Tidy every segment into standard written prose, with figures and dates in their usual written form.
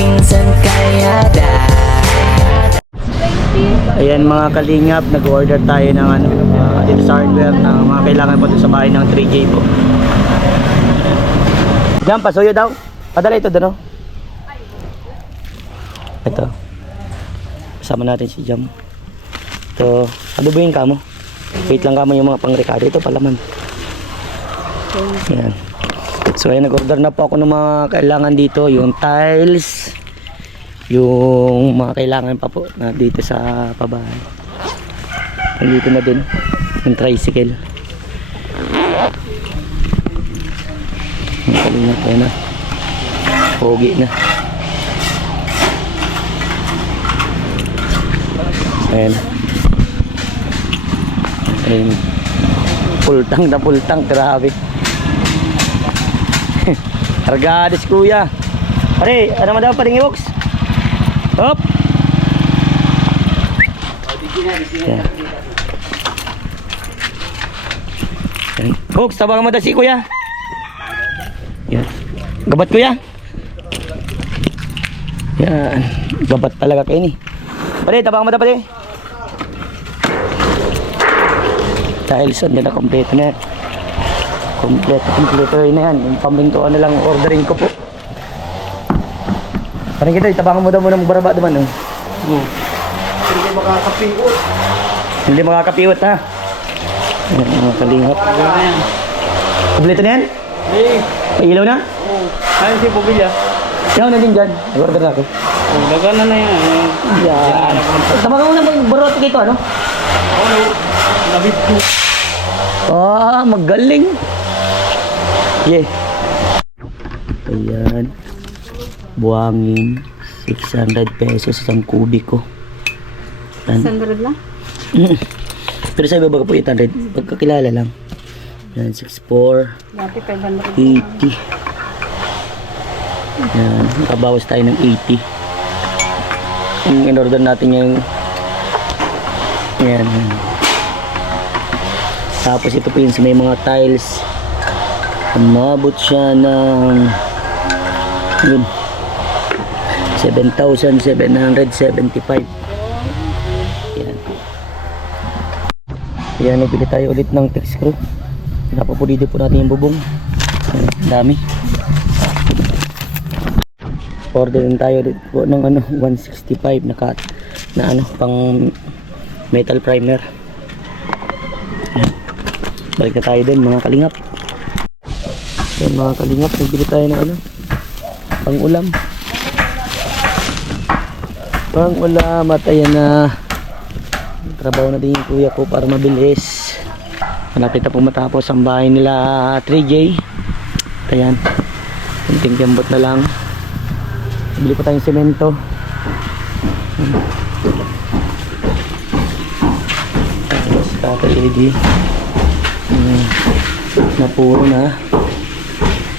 minsan kaya Ayan mga kalingap, nag-order tayo ng ano, dito sa hardware ng mga kailangan po sa bahay ng 3J po. Diyan, pasuyo daw. Padala ito doon, no? Ito. Kasama natin si Jam. Ito, adoboyin ka mo. Wait lang ka mo yung mga pang-rekado. Ito palaman. Ayan. So ayan, nag-order na po ako ng mga kailangan dito. Yung tiles, yung mga kailangan pa po na dito sa pabahay. Nandito na din yung tricycle. Ang kalingap tayo na. Pogi na. Ayan. Ayan. Pultang na pultang. Grabe. Kargades kuya. Pare, ano mo daw paring iwoks? Hop. Ayan. Ayan. Woks, tabangan mo daw si kuya. Yan. Gabat kuya. Yan. Gabat talaga kayo ni. Pare, tabang mo na pare. Tiles on na kompleto na yan. Kompleto na yan. Yung pambintuan na lang ordering ko po. Parang kita, itabangan mo daw muna magbaraba naman. Hindi makakapiot. Hindi makakapiwat ha. Yan, mga kalingap. Kompleto na yan? May ilaw na? Oo. Ayun si Pobilya. Ilaw na din dyan. Nag-order na ako. Oo, lagana na yan. Yan. Tabangan mo na magbaraba dito ano? Oo, nabit ko. Ah, magaling. Yeah. Ayan. Buhangin. 600 pesos isang kubiko. 600 lang? Pero sa iba baga po 800. Pagkakilala lang. Yan, 6,400. Dati 500. 80. Yan. Nakabawas tayo ng 80. Yung in-order natin yung yan. Tapos ito po yun sa may mga tiles. Umabot siya ng yun 7,775. Yan. Yan, nabili tayo ulit ng text screw. Napapulido po natin yung bubong. Yan, dami. Order din tayo po ng ano 165 na cut na ano pang metal primer. Yan. Balik na tayo din mga kalingap. Yan mga kalingap, nagbili tayo ng ano pang ulam. Pang ulam at ayan na trabaho na din yung kuya ko para mabilis. Malapit na po matapos ang bahay nila 3J. Ayan, kunting gambot na lang. Bili pa tayong semento. Tapos tatay Eddie napuro na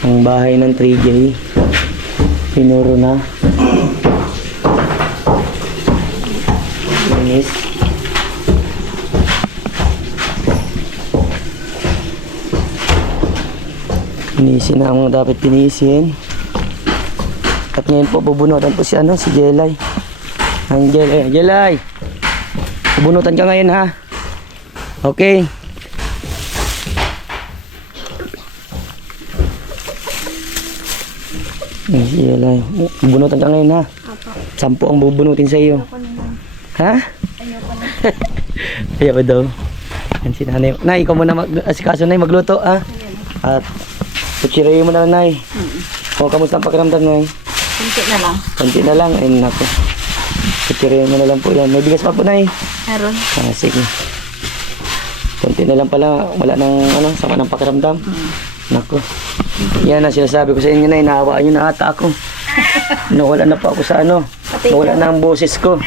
ang bahay ng 3J. Pinuro na. Linis. Pinisin na ang mga dapat pinisin. At ngayon po bubunutan po si ano, si Jelay. Ang Jelay, Jelay. Bubunutan ka ngayon ha. Okay. Jelay, bubunutan ka ngayon ha. 10 ang bubunutin sa iyo. Ha? Ayaw pa daw. Yan si nanay. Nay, ikaw muna asikaso nay magluto ha. At kutsirayo mo na nay. O kamusta ang pakiramdam nay? Kunti na lang. Kunti na lang. Ay nako. Kutsirayo mo na lang po yan. May bigas pa po nay. Meron. Ah, sige. Kunti na lang pala. Wala nang ano, sama ng pakiramdam. Nako. Yan ang sinasabi ko sa inyo nay. Nahawaan nyo na ata ako. Nawala na po ako sa ano. Nawala na ang boses ko.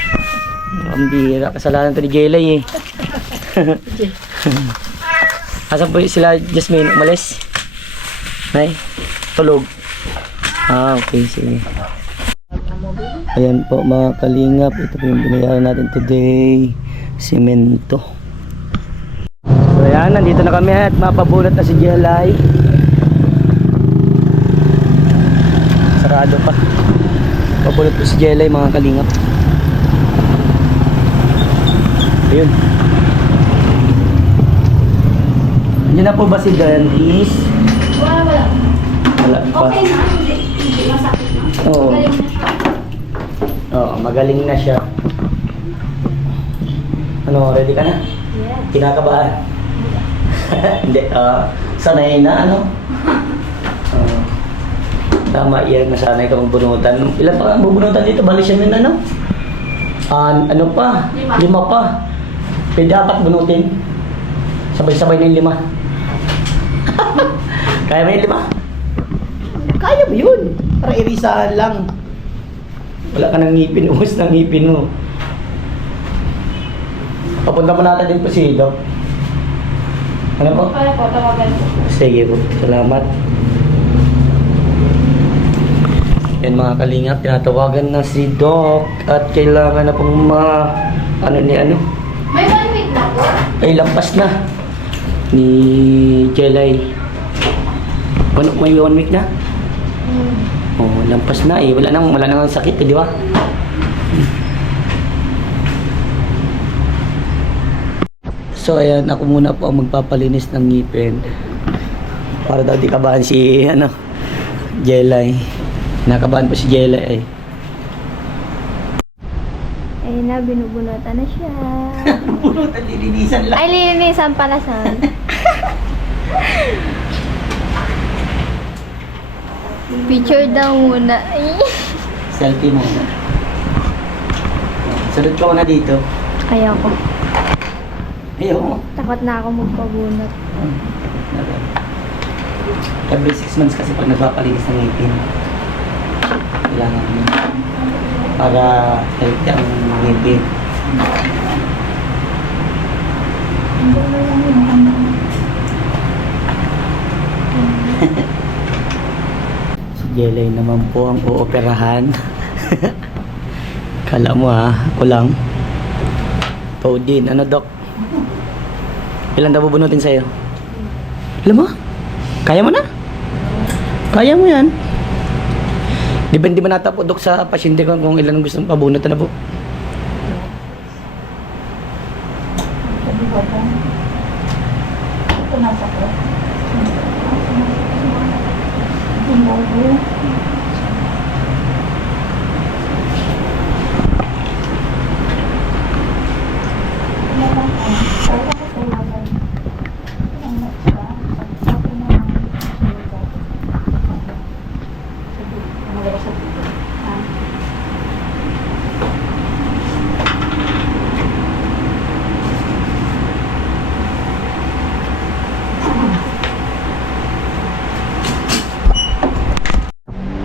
Ang bihira. Kasalanan to ni Jelay eh. Asan po sila Jasmine? Umalis? Nay? Tulog? Ah, okay. Sige. Ayan po mga kalingap. Ito po yung binayaran natin today. Semento. So ayan, nandito na kami at mapabunot na si Jelay. Sarado pa. Papulot po si Jelay mga kalingap. Ayun. Yan na po ba si Dantis? Wala. Wala pa. Okay na. Hindi masakit na. Oo. Galing na siya. Oo, magaling na siya. Ano, ready ka na? Yes. Kinakabahan? Hindi, sanay na, ano? Tama yan, nasanay ka magbunutan. Ilan pa ang bubunutan dito? Bali siya yun, ano? Ano pa? 5 pa. Pwede 4 bunutin. Sabay-sabay na yung 5. Kaya mo yung 5? Kaya mo yun. Para irisahan lang. Wala ka ng ngipin, ubos ng ngipin mo. Papunta mo natin din po si Doc. Ano po? Kaya po, tawagan po. Sige po, salamat. Yan mga kalingap, tinatawagan na si Doc at kailangan na pong May 1 week na po. ay lampas na ni Jelay. May 1 week na? Oh, lampas na eh. Wala nang sakit eh, di ba? So ayan, ako muna po ang magpapalinis ng ngipin. Para daw di kabahan si Jelay. Nakabahan po si Jelay eh. Ayun na, binubunutan na siya. Bunutan, lilinisan lang. Ay, lilinisan pala siya. Picture daw muna. Ay. Selfie muna. Salud ka muna dito. Ayaw ko. Ayaw mo. Takot na ako magpabunot. Every 6 months kasi pag nagpapalinis ng ngipin, kailangan mo para healthy ang ngipin. Si Jelay naman po ang uoperahan. Kala mo ako lang. Paudin, ano Doc? Ilan daw bubunutin sa'yo? Alam mo? Kaya mo na? Kaya mo yan. Depende ba nata po, Dok, sa pasyente ko kung ilan ang gusto mong pabunutan na po?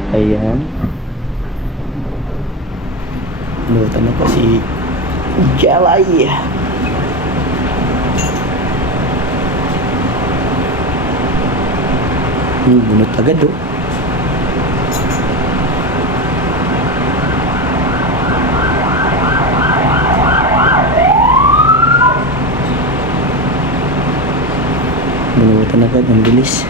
Ayan. Lutan na po si Jelay. Bunot agad oh. Bunutan agad, ang bilis.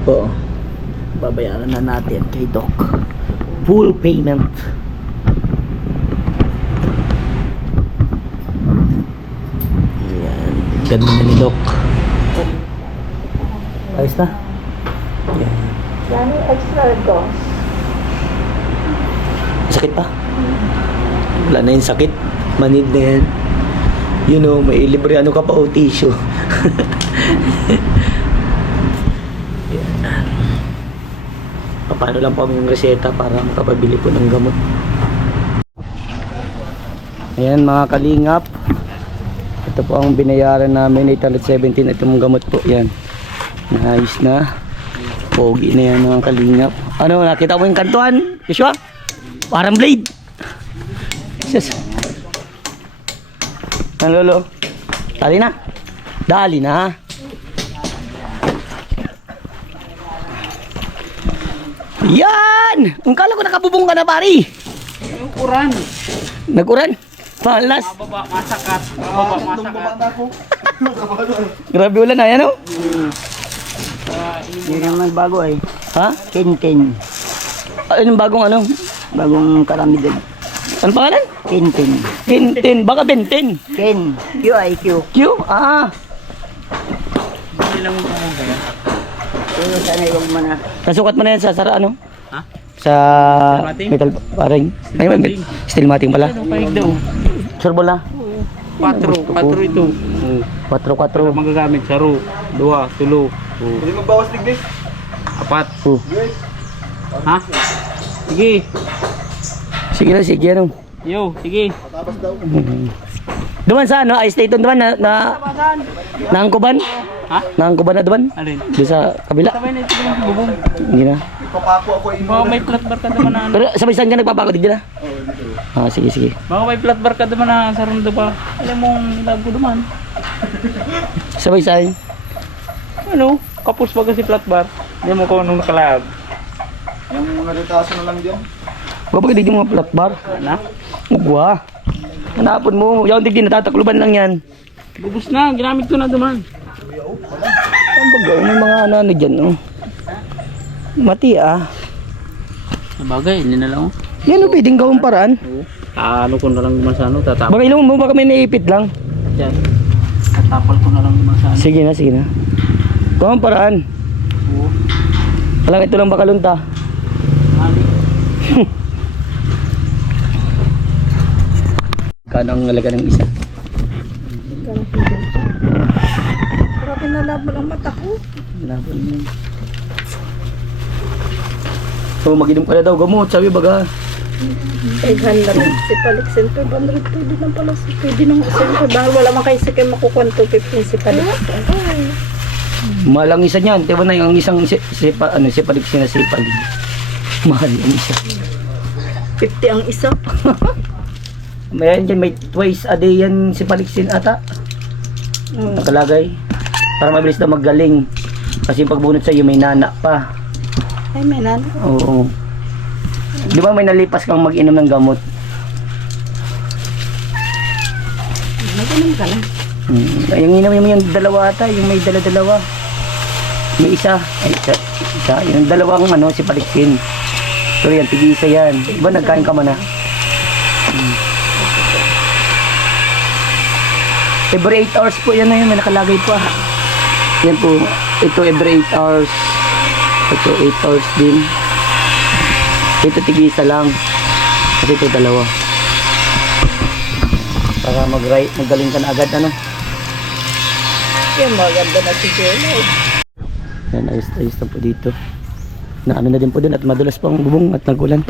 Po, babayaran na natin kay Doc. Full payment. Ayan, ganda na ni Doc. Ayos na? Ayan. Yan yung extra cost. Sakit pa? Wala na yung sakit. Manid na yan. You know, may libre ano ka pa o tissue. Paano lang po ang reseta para makapabili po ng gamot. Ayan mga kalingap. Ito po ang binayaran namin, 817. Ito mong gamot po. Yan. Nice na. Pogi na yan mga kalingap. Ano, nakita mo yung kantuan? Joshua? Parang blade. Yes. Ano lolo? Dali na. Dali na. Yan! Ang kala ko nakabubong ka na pari. Yung kuran. Naguran? Malas. Mababa, masakat. Mababa, masakat. Grabe ulan na yan oh. Yun naman bago ay Ha? Tintin. Ano yung bagong ano? Bagong karamidad. Ano pangalan? Tintin. Tintin. Baka Benten. Ken. Q. Q? Ah. Hindi lang mo kaya. Pero sana huwag mo na. Nasukat mo na yan sa sara ano? Ha? Sa Mating? metal paring. Ay, Mating. steel mating pala. Ano paig daw? Surbol na. 4 ito. 4-4. Magagamit sa ro. 2, 3. Hindi magbawas liglis. 4. Oh. Ha? Sige. Sige na, sige ano. Yo, sige. Duman sa ano? Ay, stay doon duman na naangkuban? Ha? Naangkuban na duman? Alin? Doon sa kabila? Sabay na ito lang sa bubong. Hindi na. Baka may flat bar ka naman na. Pero sabay saan ka nagpapakot dito na? Ah, sige, sige. Baka may flat bar ka naman na sa rondo pa. Alam mong ilago naman. Sabay saan? Ano? Kapos pa kasi flat bar. Hindi mo ko nung nakalab. Kapag hindi mo flat bar, Ano? ugwa. Hanapon mo. Yung tigdi natatakluban lang yan. Bubus na. Ginamit ko na naman. Ang baga, may mga ano dyan, oh. Mati ah. Sabagay, hindi na lang. Yan o, pwedeng gawang paraan. Ano ko na lang naman sa ano. Tatapal. Baka ilong mo, baka may naipit lang. Yan. Tatapal ko na lang naman sa ano. Sige na, sige na. Gawang paraan. Oo. Alang ito lang bakalunta. Hali. Kano ang halaga ng isa? Grabe na laban ang mata ko. Laban mo. So, mag-inom ka na daw gamot. Sabi baga. 500. Si Palixen, 500. Pwede na pala. Pwede nang isang dahil wala man kayo sa kayo makukuha 215 si Palixen. Mahal ang isa niyan. Diba na yung isang si Palixen na si Palixen. Mahal ang isa. 50 ang isa. Mayroon dyan, may twice a day yan si Palixen ata. Nakalagay. Para mabilis na magaling. Kasi yung pagbunot sa iyo may nana pa. Ay, may nana. Oo. Di ba may nalipas kang mag-inom ng gamot? Mag-inom ka na. Yung inom mo yung dalawa ata, yung may dala-dalawa. May isa. Ay, isa. Yung dalawang ano, si Palixen. So yan, tig-isa yan. Di ba nagkain ka man na? Every 8 hours po yan na yun, may nakalagay pa. Yan po, ito every 8 hours. Ito 8 hours din. Ito tig-isa lang. Kasi ito dalawa. Para magaling ka na agad, ano? Yan, maganda na si Jello. Yan, ayos na po dito. Na ano na din po din at madulas pa ang bubong at nagulan.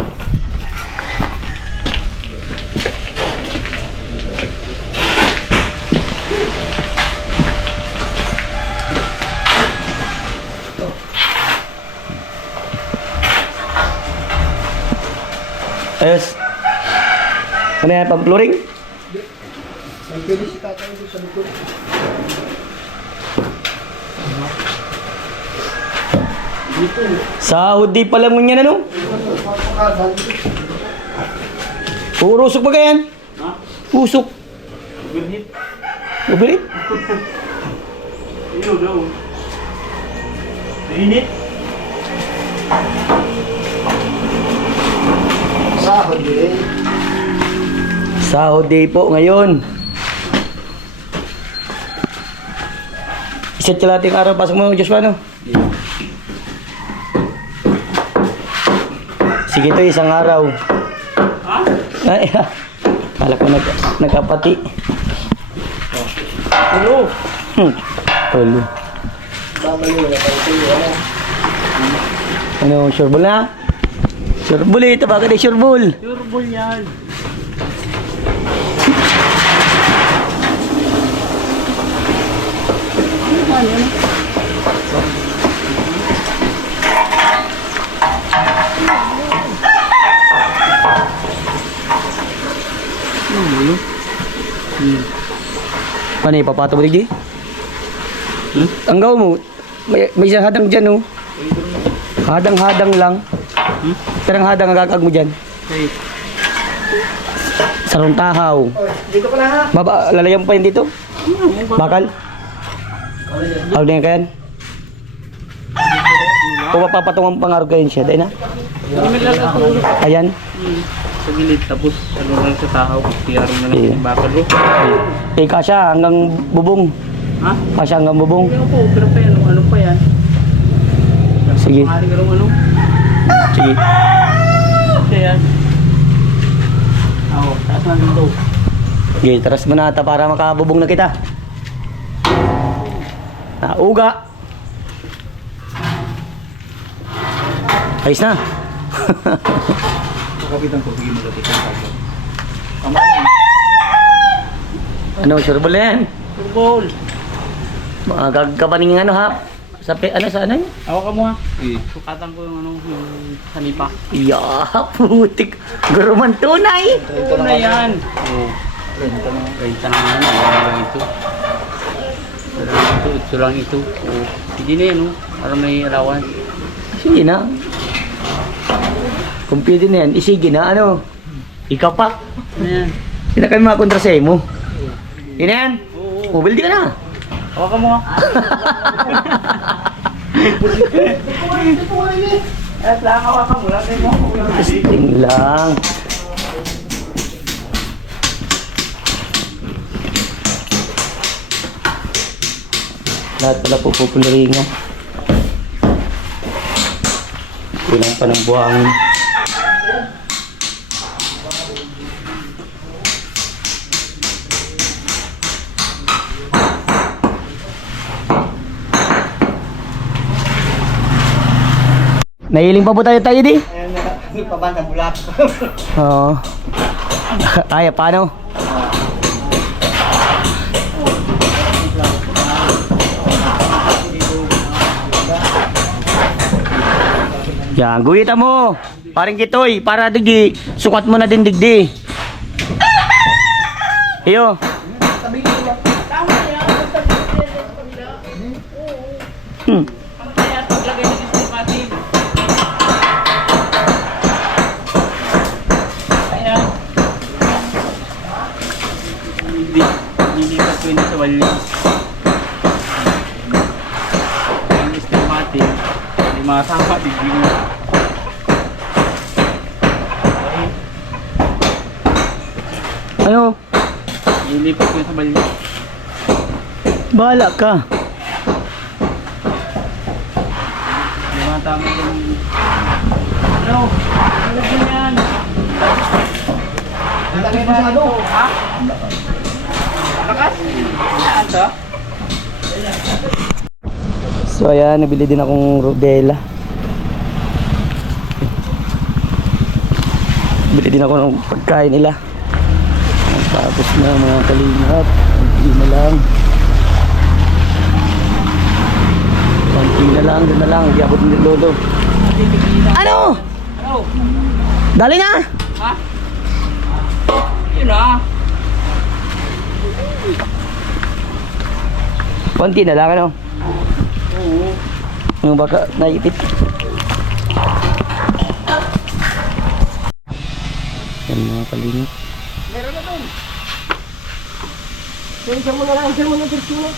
Ayos. Ano yan, pang-flooring? Sahod di pala mo yan, ano? Urusok ba yan? Usok. Ubirit? Iyo daw. Init. Sahod day po ngayon. Isa't kalating araw pasok mo, Joshua, no? Sige to, isang araw. Ha? Ay, kala ko nagkapati. Hello. Hello. Ano, sure ba na? Surebol ito, bakit ay surebol? Surebol yan. Ano yung papato mo, Digdi? Ang gaw mo, may isang hadang dyan, oh. Hadang-hadang lang. Sarang hadang ang gagag mo dyan. Okay. Sarong tahaw. Dito ka na ha. Baba, lalayan pa yun dito? Bakal? Aw na yan kayan? Kung mapapatungan pangarap kayo siya, dahil na? May lalakulog. Ayan. Sa gilid, tapos ano lang sa tao. Tiyaro na lang Yeah. yung bakal. Eh, kasya hanggang bubong. Ha? Kasya hanggang bubong. Hindi ako, pero pa yan. Ano pa yan? Sige, Pangaling ka ano? sige. Siya yan. Oo, taas na dito. Sige, taras mo na ata para makabubong na kita. Uga. Ayos na. Kapitan ko, sige magkapitan ka. Ano, surebol na yan? Surebol. Mga gagkapaning ano ha? Sa ano sa ano yun? Awa ka mo ha. Sukatan ko yung ano, yung sanipa. Ya, putik. Guruman tunay. Ito na yan. Oo. Renta na nga na. Ano lang ito. Ito lang ito. Oo. Hindi na yan oh. Para may alawan. Sige na. Kung pwede na yan, isige na ano. Ikaw pa. Ano yan? Hindi na kami mga kontrasay mo. Yun na yan. Oo. Mobility ka na. Awa ka mo ha. At lang awa ka mo. Lagay mo. Testing lang. Lahat pala po pupularingan. Kulang pa ng buhangin. Nahiling pa po tayo di? Hindi pa ba bulak? Oo. Ay, paano? Yan, guhita mo. Paring kitoy, para digdi. Sukat mo na din digdi. Iyo. Hmm. Nilipat ko yun sa walis. Yung istimati, yung mga tama, bigyan mo. Ano? Nilipat ko yun sa walis. Bahala ka. Yung mga tama yung... Ano? Ano ba yan? Nalagay masyado. Ha? Lakas? Saan to? So ayan, nabili din akong rubella. Bili din ako ng pagkain nila. Tapos na mga kalingap. Hindi na lang. Konti na lang, doon na lang. Hindi abot ng lolo. Ano? Ano? Dali na! Ha? Yun ah. Konti na lang, ano? Oo. Yung baka naipit. Yan mga kalingap. Meron na doon. Siya mo na lang, siya mo na Christina.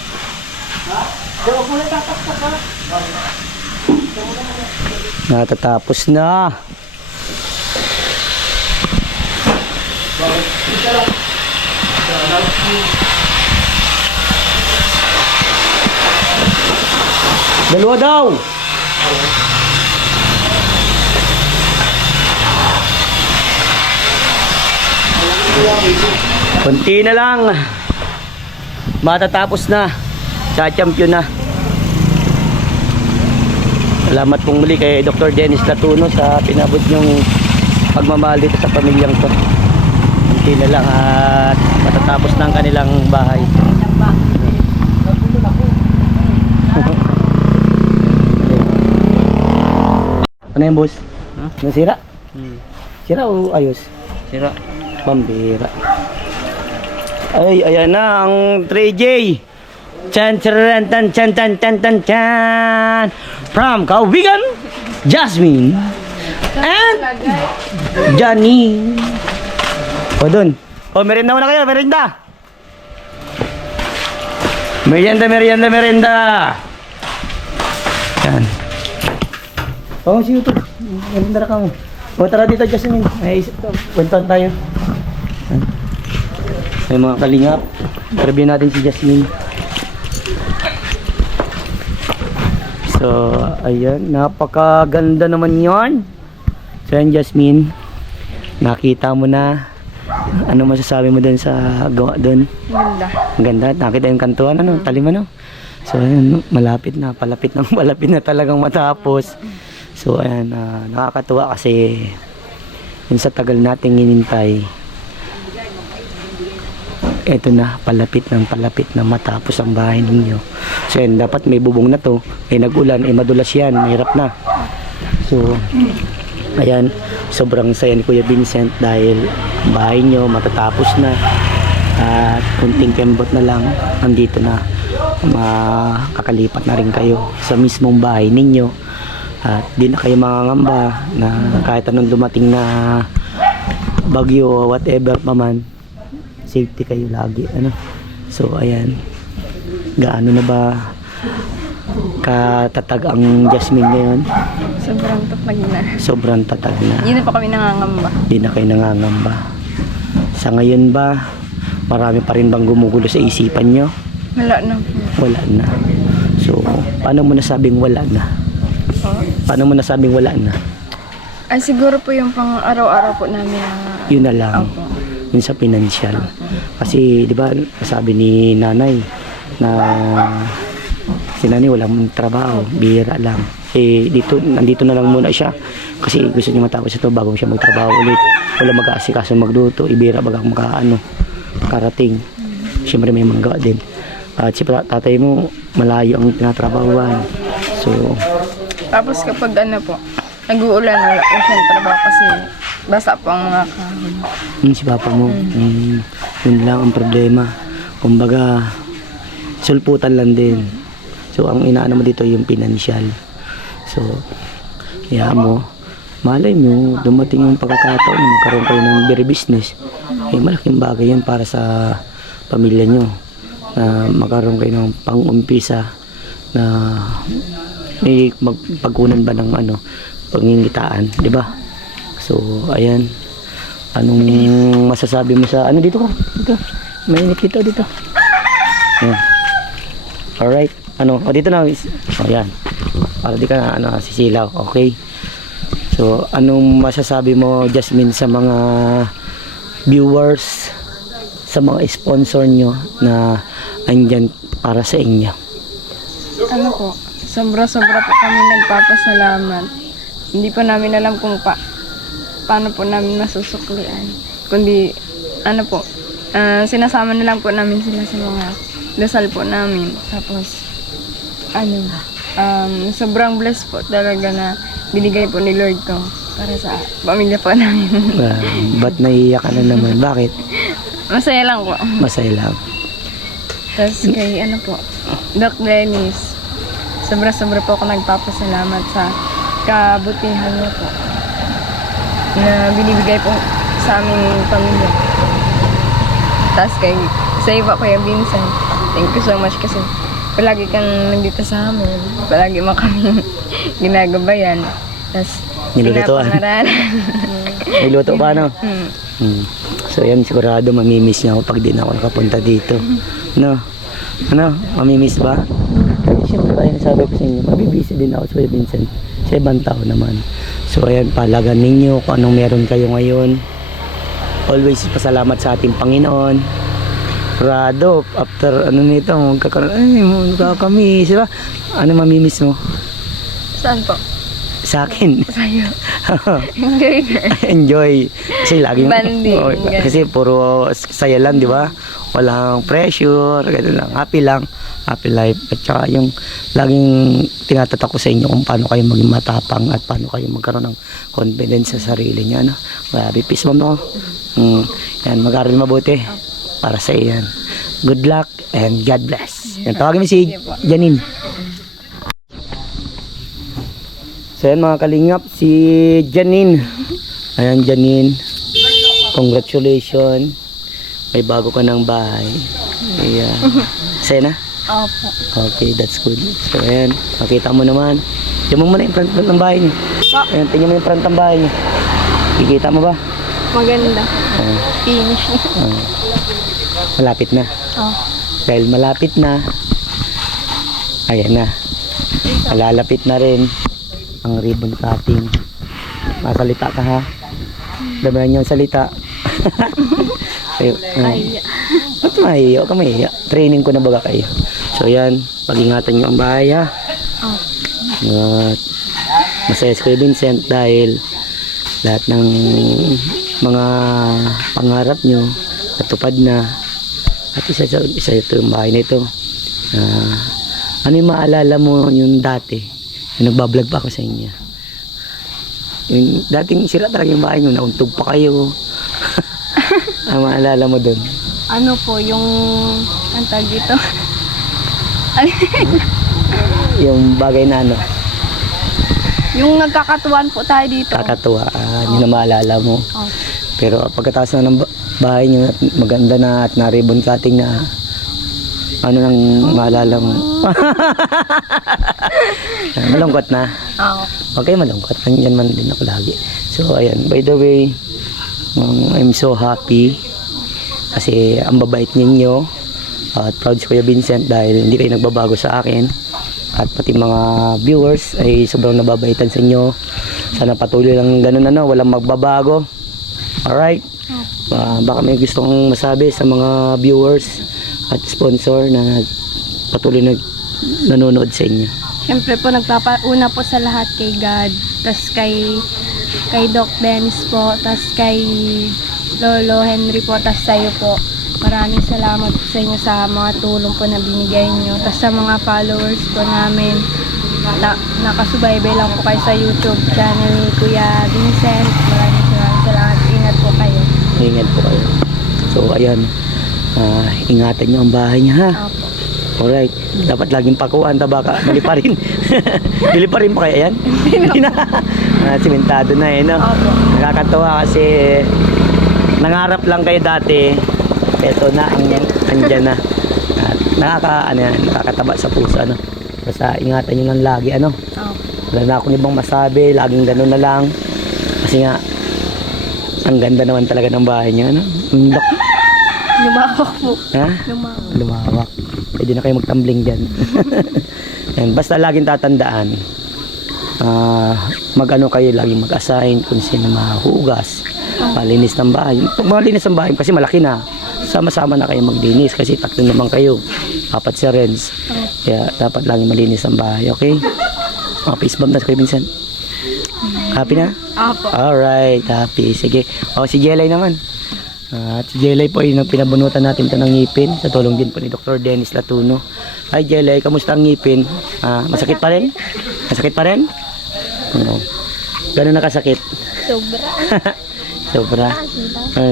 Ha? Siya mo na tataktak ka. Natatapos na. Dalawa daw. Kunti na lang. Matatapos na. Cha-champion na. Salamat pong muli kay Dr. Dennis Latuno sa pinabot niyong pagmamahal dito sa pamilyang to. Kunti na lang at matatapos na ang kanilang bahay. Ano yung boss? Nasira? Sira o ayos? Sira. Pambira. Ay, ayan na ang 3J. Chan chan tan chan tan tan tan chan. From Kawigan, Jasmine and Johnny. O dun. O merienda muna kayo, merienda. Merienda. Yan. Oh, si YouTube. Merienda ka mo. O tara dito, Jasmine. Ay, kwentuhan tayo. Ay mga kalingap. Interview natin si Jasmine. So, ayan, napakaganda naman yon. So, ayan, Jasmine, nakita mo na. Ano masasabi mo dun sa gawa dun? Ganda. Ang ganda, nakita yung kantuan, ano, talim ano. So, ayan, malapit na talagang matapos. So, ayan, nakakatuwa kasi yun sa tagal nating hinintay. Eto na, palapit na matapos ang bahay ninyo. So yan, dapat may bubong na to. Nag-ulan, madulas yan, mahirap na. So, ayan, sobrang saya ni Kuya Vincent dahil bahay nyo matatapos na. At kunting kembot na lang, andito na. Makakalipat na rin kayo sa mismong bahay ninyo. At di na kayo mangangamba na kahit anong dumating na bagyo o whatever pa man, safety kayo lagi, ano. So ayan, gaano na ba katatag ang Jasmine ngayon? Sobrang tatag na. Hindi na pa kami nangangamba. Hindi na kayo nangangamba. Sa ngayon ba, marami pa rin bang gumugulo sa isipan nyo? Wala na. Wala na. So, paano mo nasabing wala na? Paano mo nasabing wala na? Ay, siguro po yung pang araw-araw po namin. Yun na lang. Yun sa financial. Kasi, di ba, sabi ni nanay na si nanay walang trabaho, bihira lang. Nandito na lang muna siya kasi gusto niya matapos ito bago siya magtrabaho ulit. Wala mag-aasikaso magluto, ibira baga karating. Siyempre may manggawa din. At si tatay mo, malayo ang tinatrabahuan. So, Tapos kapag nag-uulan, wala po siyang trabaho kasi basa po ang mga kahoy. si papa mo, yun lang ang problema. Kumbaga, sulputan lang din. So, ang inaano mo dito yung financial. So, kaya mo, malay mo, dumating yung pagkakataon na magkaroon kayo ng berry business. Malaking bagay yan para sa pamilya nyo. Na magkaroon kayo ng pang-umpisa na may magpagkunan ba ng pangingitaan, di ba? So, ayan. Anong masasabi mo sa dito ka? Dito. Mainit dito. Ayan. Alright. Dito na. Ayan. Para di ka sisilaw. Okay. So, anong masasabi mo, Jasmine, sa mga viewers, sa mga sponsor nyo na andyan para sa inyo? Sobra-sobra po kami nagpapasalamat. Hindi pa namin alam kung paano po namin masusuklian. Kundi, sinasama na lang po namin sila sa mga dasal po namin. Tapos, sobrang blessed po talaga na binigay po ni Lord to para sa pamilya po namin. Ba't naiiyak ka na naman? Bakit? Masaya lang po. Masaya lang. Tapos kay Doc Dennis, sobra-sobra po ako nagpapasalamat sa kabutihan niya po na binibigay po sa aming pamilya. Tapos sa iba Kuya Vincent, thank you so much kasi palagi kang nandito sa amin. Palagi mo kami ginagabayan. Tapos nilutuan. Niluto pa So yan, sigurado mamimiss niya ako pag di na ako nakapunta dito. Mamimiss ba? Siyempre tayo sabi ko sa inyo, mabibisi din ako sa Kuya Vincent. Sa ibang tao naman. So ayan, palagan ninyo kung anong meron kayo ngayon. Always pasalamat sa ating Panginoon. Rado, after nito, magkakamiss, diba? Ano mamimiss mo? Saan po? Sa akin. Sa'yo. Enjoy ka. Enjoy. Kasi laging Banding, Oo, ganun. kasi puro saya lang, di ba? Walang pressure, ganun lang. Happy life. At saka yung laging tinatatak ko sa inyo kung paano kayo maging matapang at paano kayo magkaroon ng confidence sa sarili niyo, ano? Grabe, peace mom no? Yan, mag-aral mabuti para sa iyan. Good luck and God bless. Yan, tawagin mo si Janine. So yan mga kalingap, si Janine. Ayan Janine, congratulations. May bago ka ng bahay. Ayan. Saya na? Opo. Okay, that's good. So ayan, makita mo naman. Tingnan mo muna yung front ng bahay niyo. Ayan, tingnan mo yung front ng bahay niyo. Kikita mo ba? Maganda. Finish na. Malapit na. Oh. Dahil malapit na, ayan na. Malalapit na rin ang ribbon cutting. Masalita ka ha. Damihan yung salita. Ayun. Ba't mahiya? Huwag ka mahiya. Training ko na baga kayo. So yan, pag-ingatan nyo ang bahay ha. At masaya si Kuya Vincent dahil lahat ng mga pangarap nyo natupad na. At isa ito yung bahay na ito. Ano yung maalala mo yung dati? Yung nagbablog pa ako sa inyo. Yung dating sira talaga yung bahay nyo, nauntog pa kayo. Ang maalala mo dun? Ano po, yung... Ang tag dito? Yung bagay na ano, Yung nagkakatuwan po tayo dito. kakatuwaan, yun ang maalala mo. Oh. Pero pagkatapos na ng bahay nyo, at maganda na at na-ribbon cutting na, ano nang maalala mo? Malungkot na. Oo. Okay, malungkot. Nandiyan man din ako lagi. So, ayan. By the way, I'm so happy kasi ang babait ninyo at proud si Kuya Vincent dahil hindi kayo nagbabago sa akin at pati mga viewers ay sobrang nababaitan sa inyo. Sana patuloy lang ganun ano, walang magbabago. Alright? Baka may gusto kong masabi sa mga viewers at sponsor na patuloy nanonood sa inyo. Siyempre po, nagpapauna po sa lahat kay God, tas kay Doc Dennis po, tas kay Lolo Henry po, tas sa'yo po. Maraming salamat po sa inyo sa mga tulong po na binigay nyo. Tas sa mga followers po namin, nakasubaybay lang po kayo sa YouTube channel ni Kuya Vincent. Maraming salamat. Ingat po kayo. Ingat po kayo. So, ayan. Ingatan nyo ang bahay niya, ha? Opo. Alright. Dapat laging pakuan, baka mali pa rin. Bili pa rin pa kaya yan? Hindi na. Simentado na eh, no? Opo. Nakakatawa kasi nangarap lang kayo dati. Eto na, andyan na. At nakakataba sa puso, ano? Basta ingatan nyo lang lagi, ano? Opo. Wala na akong ibang masabi, laging ganun na lang. Kasi nga, ang ganda naman talaga ng bahay niya, ano? Lumawak po. Ha? Lumawak. Pwede na kayo magtambling dyan. Yan, basta laging tatandaan. Mag-ano kayo, laging mag-assign kung sino mahugas. Malinis ng bahay. Pag malinis ng bahay, kasi malaki na. Sama-sama na kayo maglinis kasi tatlo naman kayo. 4 si Renz. Kaya dapat laging malinis ang bahay, okay? Peace bomb na si Kuya Vincent. Happy na? Opo. Alright, happy. Sige. Si Jelay naman. At si Jelay po ay pinabunutan natin ito ng ngipin sa tulong din po ni Dr. Dennis Latuno. Hi Jelay, kamusta ang ngipin? Masakit pa rin? Masakit pa rin? Gano'n nakasakit? Sobra. Sobra.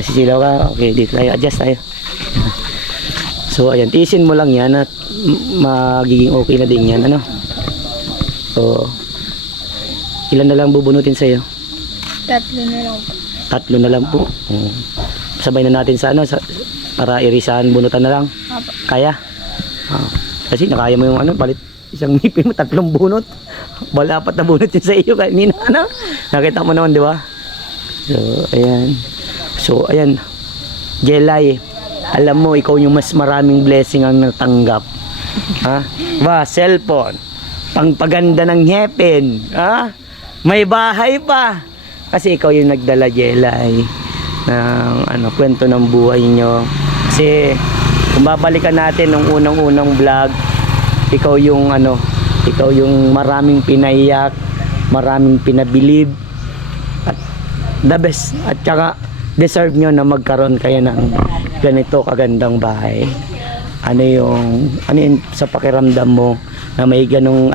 Sisilaw ka? Okay, dito tayo. Adjust tayo. So ayan, tiisin mo lang yan at magiging okay na din yan. Ano? So, ilan na lang bubunutin sa'yo? 3 na lang po. 3 na lang po. Sabay na natin sa ano para irisahan bunutan na lang. Opo. Kaya? Kasi nakaya mo yung ano, balit isang ngipin mo 3 bunot. Bala 4 na bunot yun sa iyo kanina, ano? Nakita mo naman, di ba? So, ayan. So, ayan. Jelay, alam mo ikaw yung mas maraming blessing ang natanggap. Ha? Ba, cellphone. Pangpaganda ng ngipin. Ha? May bahay pa. Kasi ikaw yung nagdala, Jelay, ng kwento ng buhay nyo. Kasi kung babalikan natin nung unang-unang vlog, ikaw yung maraming pinaiyak, maraming pinabilib at the best, at saka deserve nyo na magkaroon kayo ng ganito kagandang bahay. Ano yung sa pakiramdam mo na may ganong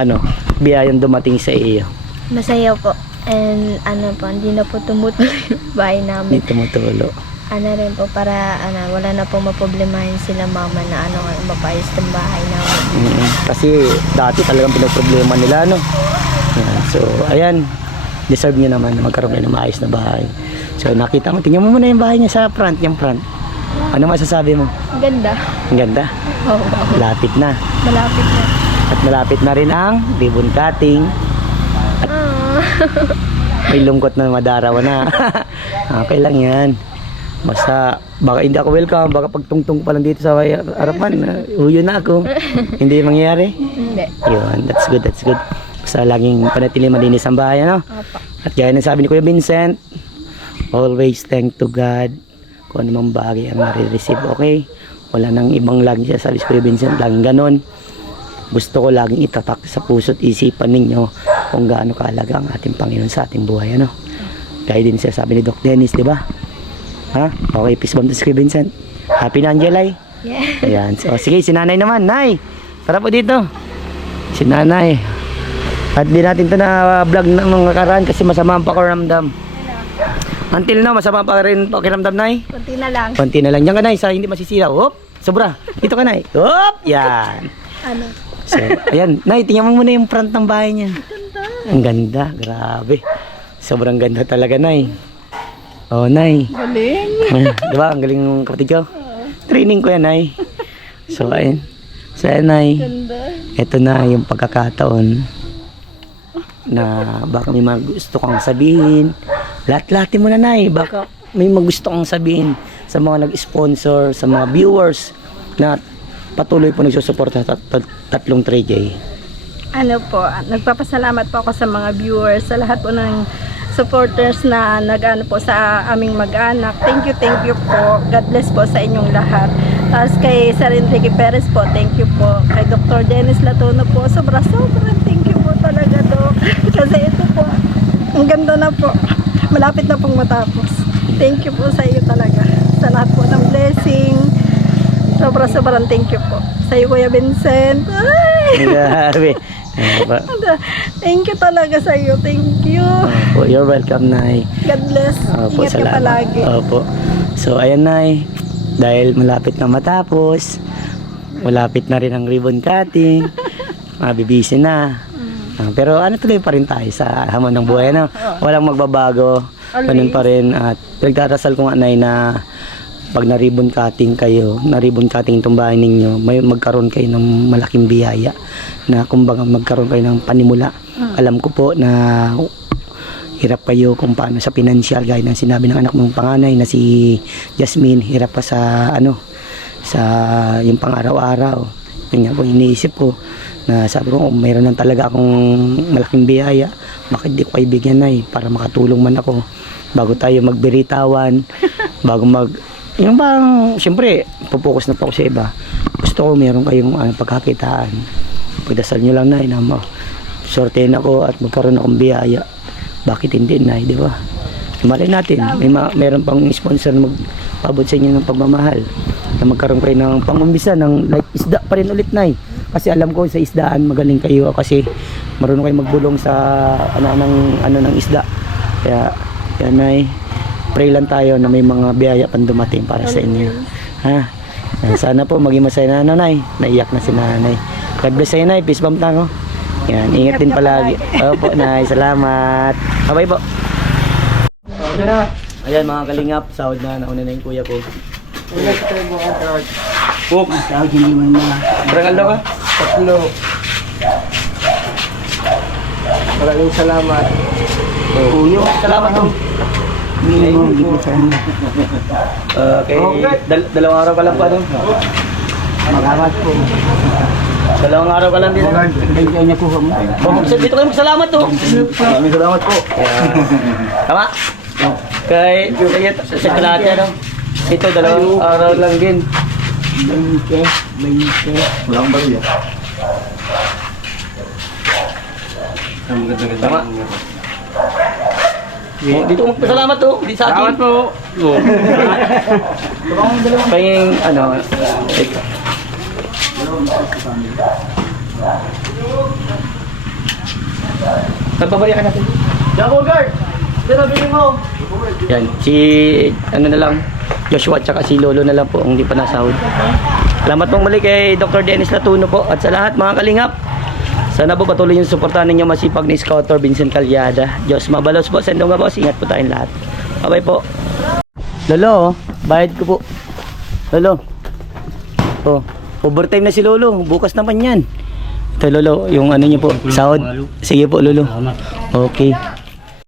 biyayang dumating sa iyo? Masaya po. And hindi na po tumutuloy yung bahay namin. Hindi tumutulo. Rin po para wala na po maproblemahin sila mama na mapayos ng bahay namin. Kasi dati talagang pinoproblema nila, no? Yan. So, ayan, deserve nyo naman na magkaroon kayo ng maayos na bahay. So, nakita mo, tingnan mo muna yung bahay niya sa front, yung front. Ano masasabi mo? Ang ganda. Ang ganda. Oo. Malapit na. Malapit na. At malapit na rin ang ribbon cutting. May lungkot na madaraw na. Okay lang yan. Basta, baka hindi ako welcome, baka pagtungtong pa lang dito sa harapan, huyo na ako. Hindi mangyayari? Hindi. Yun, that's good, that's good. Basta laging panatili malinis ang bahay, ano? Opo. At gaya ng sabi ni Kuya Vincent, always thank to God kung anumang bagay ang nare-receive, okay? Wala nang ibang laging siya sabi si Kuya Vincent, laging ganon. Gusto ko laging itatak sa puso't isipan ninyo kung gaano kahalaga ang ating Panginoon sa ating buhay, ano? Gaya din siya sabi ni Doc Dennis, di ba? Ha? Okay, peace bomb to si Kuya Vincent. Happy na, Angelay? Yeah. Ayan. So, sige, si nanay naman. Nay, tara po dito. Si nanay. At di natin ito na vlog ng mga karaan kasi masama ang pakiramdam. Until now, masama pa rin pakiramdam, Nay? Kunti na lang. Konti na lang. Diyan ka, Nay, sa hindi masisira. Hop, sobra. Dito ka, Nay. Hop, yan. So, ayan. Nay, tingnan mo muna yung front ng bahay niya. Ang ganda. Grabe. Sobrang ganda talaga, Nay. Oh, Nay. Galing. Diba? Ang galing ng kapatid ko. Training ko yan, Nay. So, ayun. So, ayun, Nay. Ganda. Ito na yung pagkakataon na baka may gusto kang sabihin. Lahat-lahatin mo na, Nay. Baka may gusto kang sabihin sa mga nag-sponsor, sa mga viewers na patuloy po nagsusuporta sa tatlong 3J. Nagpapasalamat po ako sa mga viewers, sa lahat po ng supporters na po sa aming mag-anak. Thank you po. God bless po sa inyong lahat. Tapos kay Sir Enrique Perez po, thank you po. Kay Dr. Dennis Latono po, sobrang thank you po talaga, Doc. Kasi ito po, ang ganda na po. Malapit na pong matapos. Thank you po sa iyo talaga. Sa lahat po ng blessing. Sobrang thank you po. Sa iyo, Kuya Vincent. Ay! Grabe. Thank you talaga sa iyo. Thank you. Opo, you're welcome, Nay. God bless. Opo, Ingat ka salamat. palagi. Opo. So, ayan, Nay. Dahil malapit na matapos, malapit na rin ang ribbon cutting, mabibisi na. Pero tuloy pa rin tayo sa hamon ng buhay, no? Walang magbabago. Ganun pa rin. At nagdarasal ko nga, Nay, na pag na-ribbon cutting kayo, na-ribbon cutting itong bahay ninyo, may magkaroon kayo ng malaking biyaya na kumbaga magkaroon kayo ng panimula. Alam ko po na hirap kayo kung paano sa financial, gaya ng sinabi ng anak mong panganay na si Jasmine, hirap pa sa sa yung pang-araw-araw. Yun nga po iniisip ko na sabi ko, mayroon lang talaga akong malaking biyaya, bakit di ko kaibigan, Nay, para makatulong man ako bago tayo magbiritawan, bago yung bang, siyempre, pupokus na po ako sa iba. Gusto ko meron kayong pagkakitaan. Pagdasal nyo lang, Nay, na sortein ako at magkaroon akong biyaya. Bakit hindi, Nay, di ba? Malay natin, meron pang sponsor na magpabot sa inyo ng pagmamahal. Na magkaroon kayo ng pangumbisa ng like isda pa rin ulit, Nay. Kasi alam ko sa isdaan magaling kayo kasi marunong kayo magbulong sa ng isda. Kaya, yan, Nay. Pray lang tayo na may mga biyaya pang dumating para sa inyo. Ha? Sana po maging masaya na, Nanay. Naiyak na si Nanay. God bless sa'yo, Nay. Peace bomb tango. Yan, ingat din palagi. Opo, Nay. Salamat. Bye-bye po. Ayan, mga kalingap. Sahod na. Nauna na yung kuya ko. Puk, sahod hindi man na. Bragaldo ka? Tatlo. Maraming salamat. Kuyo. Salamat po. Minimum, hindi ko saan. Okay. Dalawang araw ka lang pa doon. Magamat po. Dalawang araw ka lang din. Bigyan niya po mo. Dito kayo magsalamat to. Maraming salamat po. Tama? Kay sa kalate, ano? Ito, dalawang araw lang din. 20. Walang baril. Tama. Oh, dito magpasalamat to. Dito sa akin. Salamat po. Oh. Kayong ano. Nagpabalikan natin. Double guard! Sinabili mo! Yan, si ano na lang, Joshua at saka si Lolo na lang po ang hindi pa nasahod. Salamat pong muli kay Dr. Dennis Latuno po at sa lahat mga kalingap. Sana po patuloy yung suportahan ninyo masipag ni Scouter Vincent Calyada. Diyos mabalos po, sendong nga po, ingat po tayong lahat. Bye-bye po. Lolo, bayad ko po. Lolo. Oh, overtime na si Lolo. Bukas naman yan. Ito Lolo, yung ano niyo po, sahod. Sige po Lolo. Okay.